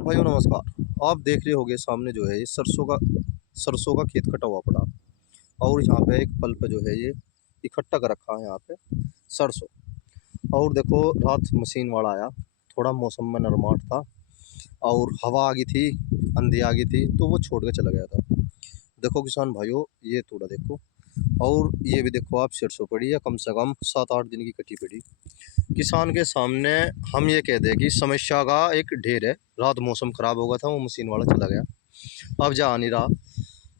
भाइयों नमस्कार। आप देख रहे होंगे सामने जो है ये सरसों का खेत कटा हुआ पड़ा। और यहाँ पे एक पल पे जो है ये इकट्ठा कर रखा है यहाँ पे सरसों। और देखो रात मशीन वाला आया, थोड़ा मौसम में नरमाट था और हवा आ गई थी, आंधी आ गई थी, तो वो छोड़ के चला गया था। देखो किसान भाइयों, ये थोड़ा देखो। और ये भी देखो आप, सरसों पड़ी है कम से कम 7-8 दिन की कटी पड़ी। किसान के सामने हम ये कह दें कि समस्या का एक ढेर है। रात मौसम ख़राब हो गया था, वो मशीन वाला चला गया, अब जा नहीं रहा।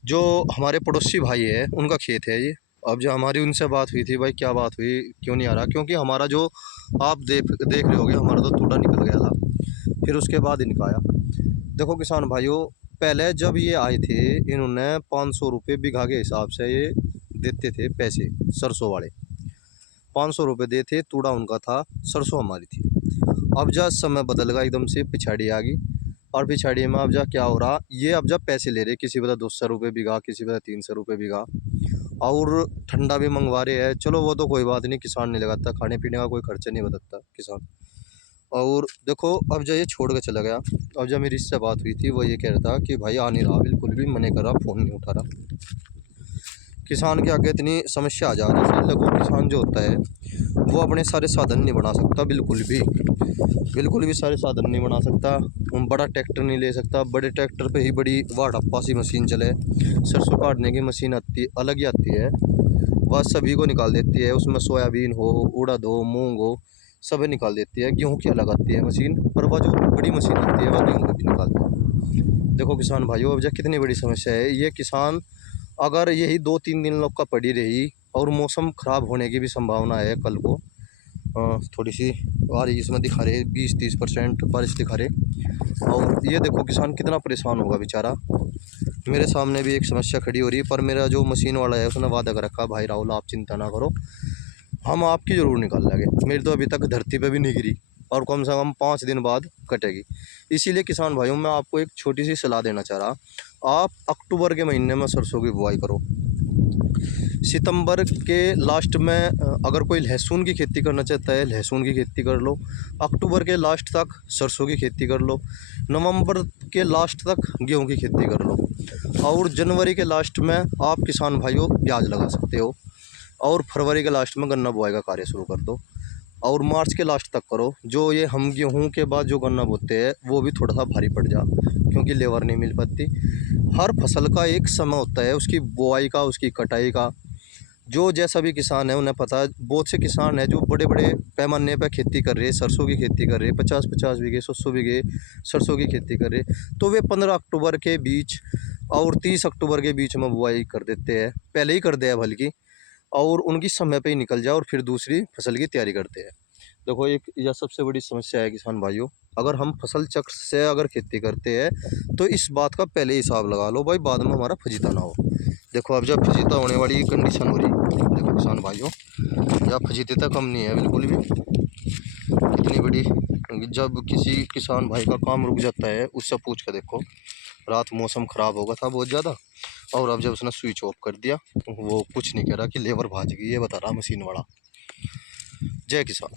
जो हमारे पड़ोसी भाई है उनका खेत है ये। अब जो हमारी उनसे बात हुई थी, भाई क्या बात हुई, क्यों नहीं आ रहा, क्योंकि हमारा जो आप देख रहे होगे, हमारा तो टूटा निकल गया था, फिर उसके बाद इनका आया। देखो किसान भाइयों, पहले जब ये आए थे इन्होंने 500 रुपये बीघा के हिसाब से ये देते थे पैसे। सरसों वाले 500 रुपये देते, तूड़ा उनका था, सरसों हमारी थी। अब जा समय बदल गया, एकदम से पिछाड़ी आ गई। और पिछाड़ी में अब जा क्या हो रहा, ये अब जब पैसे ले रहे, किसी बता 200 रुपये बीघा, किसी बता 300 रुपये बीघा। और ठंडा भी मंगवा रहे हैं। चलो वो तो कोई बात नहीं, किसान नहीं लगाता, खाने पीने का कोई खर्चा नहीं बताता किसान। और देखो अब जब ये छोड़ के चला गया, अब जब मेरी इससे बात हुई थी, वो ये कह रहा था कि भाई आ नहीं रहा, बिल्कुल भी मने कर रहा, फ़ोन नहीं उठा रहा। किसान के आगे इतनी समस्या आ जा रही है। देखो किसान जो होता है वो अपने सारे साधन नहीं बना सकता, बिल्कुल भी सारे साधन नहीं बना सकता। बड़ा ट्रैक्टर नहीं ले सकता, बड़े ट्रैक्टर पे ही बड़ी वाह डप्पा सी मशीन चले। सरसों काटने की मशीन आती अलग ही आती है, वह सभी को निकाल देती है। उसमें सोयाबीन हो, उड़द हो, मूंग हो, सब निकाल देती है। गेहूं की अलग आती है मशीन, पर वह जो बड़ी मशीन आती है वह गेहूं को भी निकालती है। देखो किसान भाइयों, अब जब कितनी बड़ी समस्या है ये। किसान अगर यही 2-3 दिन लोग का पड़ी रही, और मौसम ख़राब होने की भी संभावना है कल को, थोड़ी सी बारिश इसमें दिखा रहे, 20-30% बारिश दिखा रहे। और ये देखो किसान कितना परेशान होगा बेचारा। मेरे सामने भी एक समस्या खड़ी हो रही है, पर मेरा जो मशीन वाला है उसने वादा कर रखा, भाई राहुल आप चिंता ना करो, हम आपकी ज़रूर निकाल लेंगे। मेरी तो अभी तक धरती पे भी नहीं गिरी, और कम से कम 5 दिन बाद कटेगी। इसीलिए किसान भाइयों, मैं आपको एक छोटी सी सलाह देना चाह रहा। आप अक्टूबर के महीने में सरसों की बुआई करो। सितंबर के लास्ट में अगर कोई लहसुन की खेती करना चाहता है, लहसुन की खेती कर लो। अक्टूबर के लास्ट तक सरसों की खेती कर लो। नवंबर के लास्ट तक गेहूं की खेती कर लो। और जनवरी के लास्ट में आप किसान भाइयों प्याज लगा सकते हो। और फरवरी के लास्ट में गन्ना बुआई का कार्य शुरू कर दो। और मार्च के लास्ट तक करो। जो ये हम गेहूं के बाद जो गन्ना बोते हैं वो भी थोड़ा सा भारी पड़ जा, क्योंकि लेबर नहीं मिल पाती। हर फसल का एक समय होता है, उसकी बुआई का, उसकी कटाई का। जो जैसा भी किसान है उन्हें पता है। बहुत से किसान हैं जो बड़े बड़े पैमाने पर खेती कर रहे हैं, सरसों की खेती कर रहे हैं, 50-50 बीघे, 100 बीघे सरसों की खेती कर रहे हैं। तो वे 15 अक्टूबर के बीच और 30 अक्टूबर के बीच में बुआई कर देते हैं, पहले ही कर दिया बल्कि। और उनकी समय पे ही निकल जाए और फिर दूसरी फसल की तैयारी करते हैं। देखो एक यह सबसे बड़ी समस्या है किसान भाइयों। अगर हम फसल चक्र से अगर खेती करते हैं तो इस बात का पहले ही हिसाब लगा लो भाई, बाद में हमारा फजीता ना हो। देखो अब जब फजीता होने वाली कंडीशन हो रही, देखो किसान भाइयों, या फजीते तक कम नहीं है बिल्कुल भी। इतनी बड़ी, जब किसी किसान भाई का काम रुक जाता है, उससे पूछ कर देखो। रात मौसम ख़राब हो गया था बहुत ज़्यादा, और अब जब उसने स्विच ऑफ कर दिया, वो कुछ नहीं कह रहा कि लेबर भाज गई, ये बता रहा मशीन वाला। जय किसान।